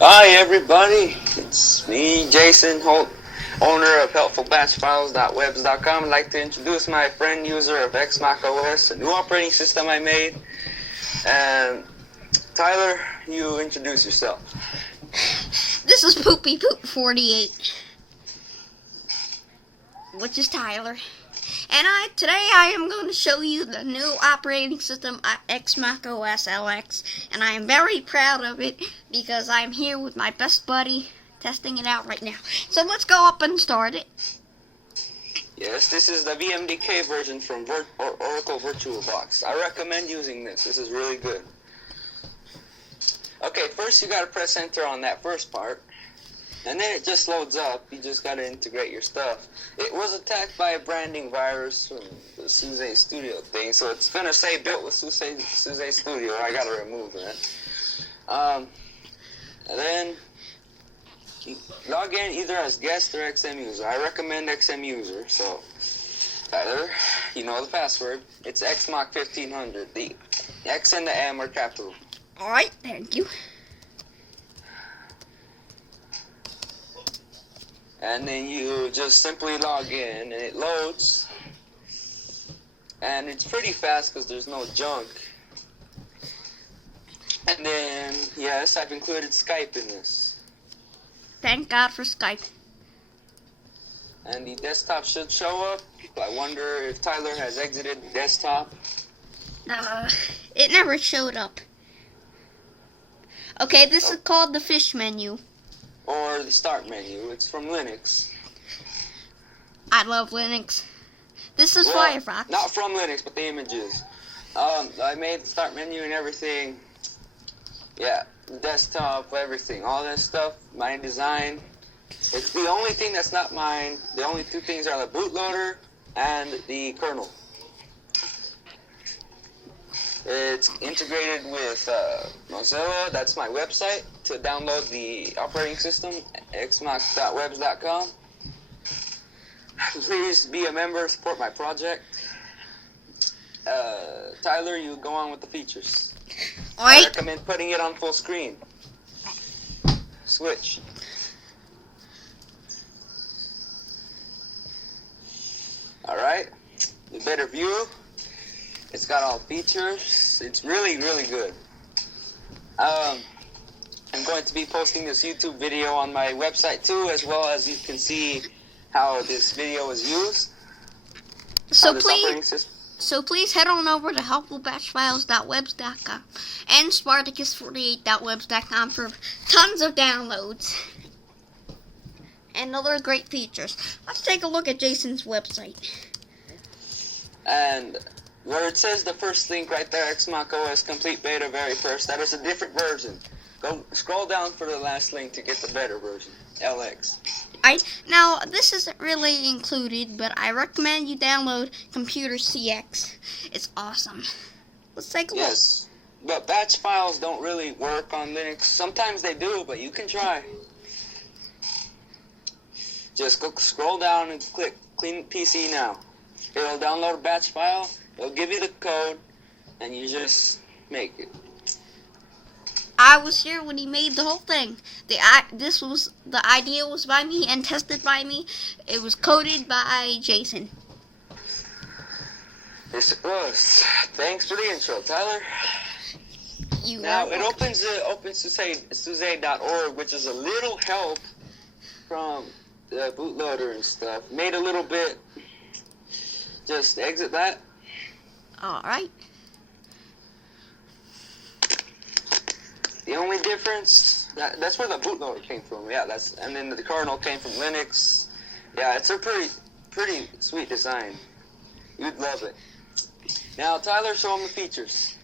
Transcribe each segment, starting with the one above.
Hi everybody, it's me, Jason Holt, owner of helpfulbatchfiles.webs.com. I'd like to introduce my friend user of XMach OS, a new operating system I made. And Tyler, you introduce yourself. This is Poopy Poop 48, which is Tyler. And today I am going to show you the new operating system, XMach OS LX, and I am very proud of it because I am here with my best buddy testing it out right now. So let's go up and start it. Yes, this is the VMDK version from Oracle VirtualBox. I recommend using this. This is really good. Okay, first you gotta press enter on that first part. And then it just loads up. You just gotta integrate your stuff. It was attacked by a branding virus from the SUSE Studio thing, so it's gonna say built with SUSE Studio. I gotta remove that. And then you log in either as guest or XM user. I recommend XM user. So Tyler, you know the password. It's XMach 1500. The X and the M are capital. All right, thank you. And then you just simply log in and it loads, and it's pretty fast because there's no junk. And then yes, I've included Skype in this, Thank God for Skype. and the desktop should show up. I wonder if Tyler has exited the desktop. It never showed up. Okay, this is called the fish menu. Or the start menu. It's from Linux. I love Linux. This is Well, Firefox. not from Linux, but the images. I made the start menu and everything. Yeah, the desktop, everything, all that stuff. My design. It's the only thing that's not mine. The only two things are the bootloader and the kernel. It's integrated with Mozilla. That's my website to download the operating system, xmach.webs.com. Please be a member, support my project. Tyler, you go on with the features. All right. I recommend putting it on full screen. Switch. Alright, the better view. It's got all features. It's really, really good. I'm going to be posting this YouTube video on my website too, as well as you can see how this video is used. So please head on over to helpfulbatchfiles.webs.com and spartacus48.webs.com for tons of downloads and other great features. Let's take a look at Jason's website. And where it says the first link right there, XMach OS Complete Beta Very First, that is a different version. Go scroll down for the last link to get the better version, LX. Now, this isn't really included, but I recommend you download Computer CX. It's awesome. Let's take a look. Yes, but batch files don't really work on Linux. Sometimes they do, but you can try. Just go scroll down and click Clean PC Now. It'll download a batch file. They'll give you the code, and you just make it. I was here when he made the whole thing. The idea was by me and tested by me. It was coded by Jason. Yes, it was. Thanks for the intro, Tyler. Now it opens to say SUSE.org, which is a little help from the bootloader and stuff. Made a little bit. Just exit that. Alright. The only difference, that's where the bootloader came from. Yeah, and then the kernel came from Linux. Yeah, it's a pretty sweet design. You'd love it. Now, Tyler, show them the features.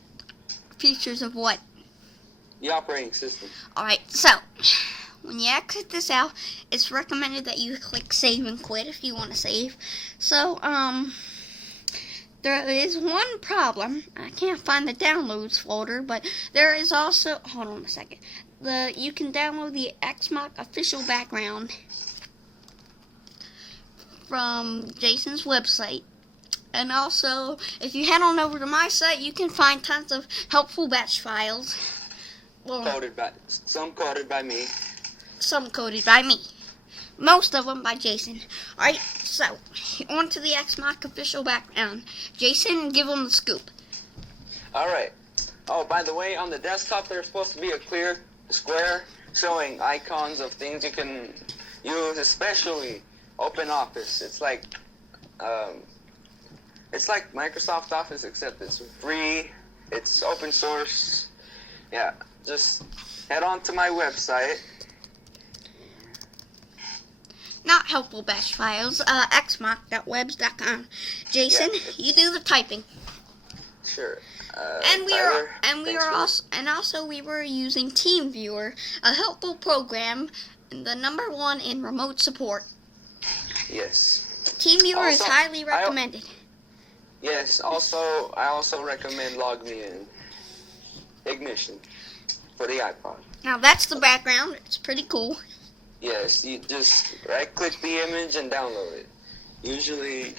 Features of what? The operating system. Alright, so when you exit this out, it's recommended that you click save and quit if you want to save. So, there is one problem. I can't find the downloads folder, but there is also, hold on a second. You can download the XMach official background from Jason's website. And also, if you head on over to my site, you can find tons of helpful batch files. Well, some coded by me. some coded by me. Most of them by Jason. Alright, so, on to the XMach official background. Jason, give them the scoop. Alright. Oh, by the way, on the desktop there's supposed to be a clear square showing icons of things you can use, especially OpenOffice. It's like Microsoft Office, except it's free, it's open source. Yeah, just head on to my website. Not helpful bash files, xmach.webs.com. Jason, Yeah, you do the typing. Sure. We were using TeamViewer, a helpful program, and the #1 in remote support. Yes. TeamViewer is highly recommended. Yes. Also, I also recommend LogMeIn Ignition for the iPod. Now that's the background. It's pretty cool. Yes. You just right-click the image and download it. Usually,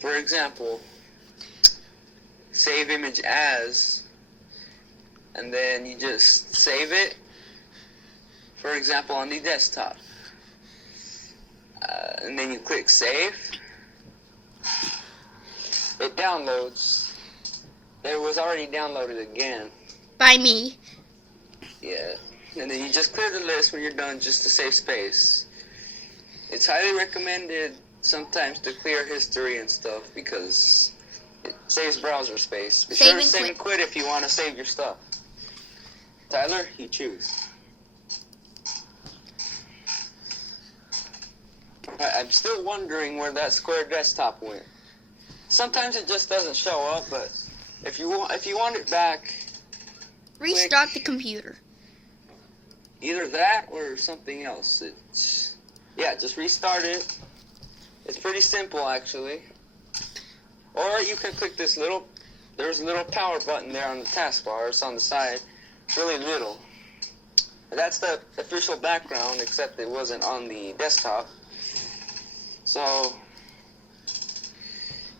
for example, save image as, and then you just save it, for example, on the desktop. And then you click save. It downloads. It was already downloaded again. By me. Yeah. And then you just clear the list when you're done just to save space. It's highly recommended sometimes to clear history and stuff because it saves browser space. Be sure to save and quit if you want to save your stuff. Tyler, you choose. I'm still wondering where that square desktop went. Sometimes it just doesn't show up, but if you want it back, restart the computer. Either that or something else. Just restart it. It's pretty simple actually. Or you can click this there's a little power button there on the taskbar. It's on the side. It's really little. That's the official background, except it wasn't on the desktop. So,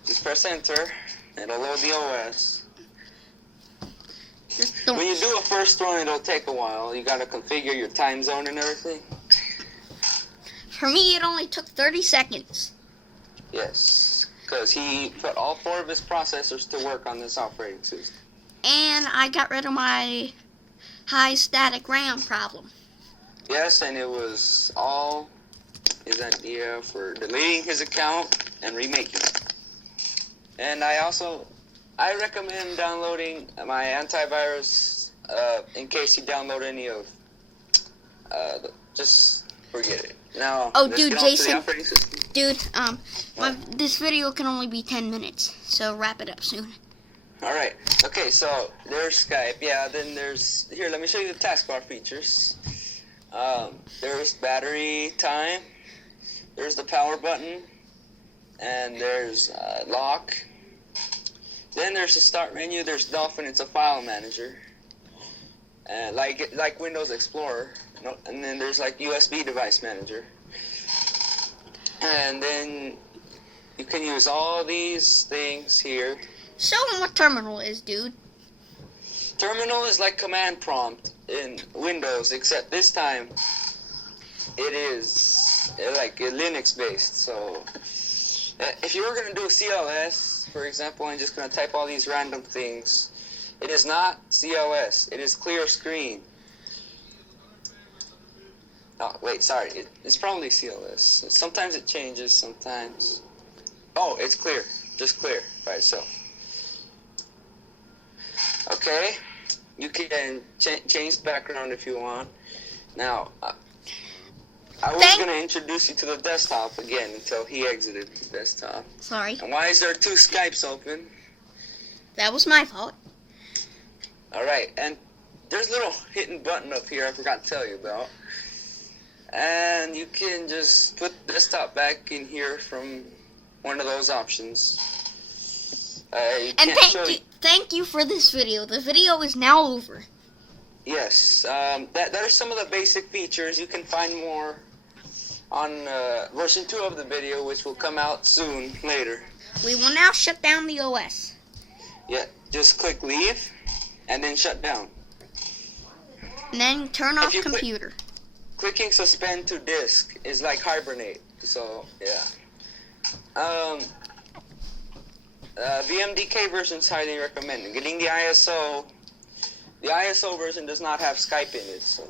just press enter. It'll load the OS. When you do a first run, it'll take a while. You gotta configure your time zone and everything. For me, it only took 30 seconds. Yes, because he put all 4 of his processors to work on this operating system. And I got rid of my high static RAM problem. Yes, and it was all his idea for deleting his account and remaking it. And I recommend downloading my antivirus in case you download any of. Just forget it. Now, dude, Jason. Dude, this video can only be 10 minutes, so wrap it up soon. Alright, okay, so there's Skype, yeah, then here, let me show you the taskbar features. There's battery time, there's the power button, and there's lock. Then there's the start menu, there's Dolphin, it's a file manager. Like Windows Explorer, and then there's like USB device manager. And then you can use all these things here. Show them what terminal is, dude. Terminal is like command prompt in Windows, except this time it is like Linux based. So if you were going to do CLS, for example, and just going to type all these random things, it is not CLS, it is clear screen. Oh, wait, sorry, it's probably CLS. Sometimes it changes, sometimes. Oh, it's clear, just clear by itself. Okay, you can change the background if you want. Now, I was going to introduce you to the desktop again until he exited the desktop. Sorry. And why is there 2 Skypes open? That was my fault. Alright, and there's a little hidden button up here I forgot to tell you about. And you can just put the desktop back in here from one of those options. And thank you for this video. The video is now over. Yes, that are some of the basic features. You can find more on version 2 of the video, which will come out soon, later. We will now shut down the OS. Yeah, just click leave, and then shut down. And then turn off you computer. Clicking suspend to disk is like hibernate. So yeah. VMDK version is highly recommended. Getting the ISO. The ISO version does not have Skype in it, so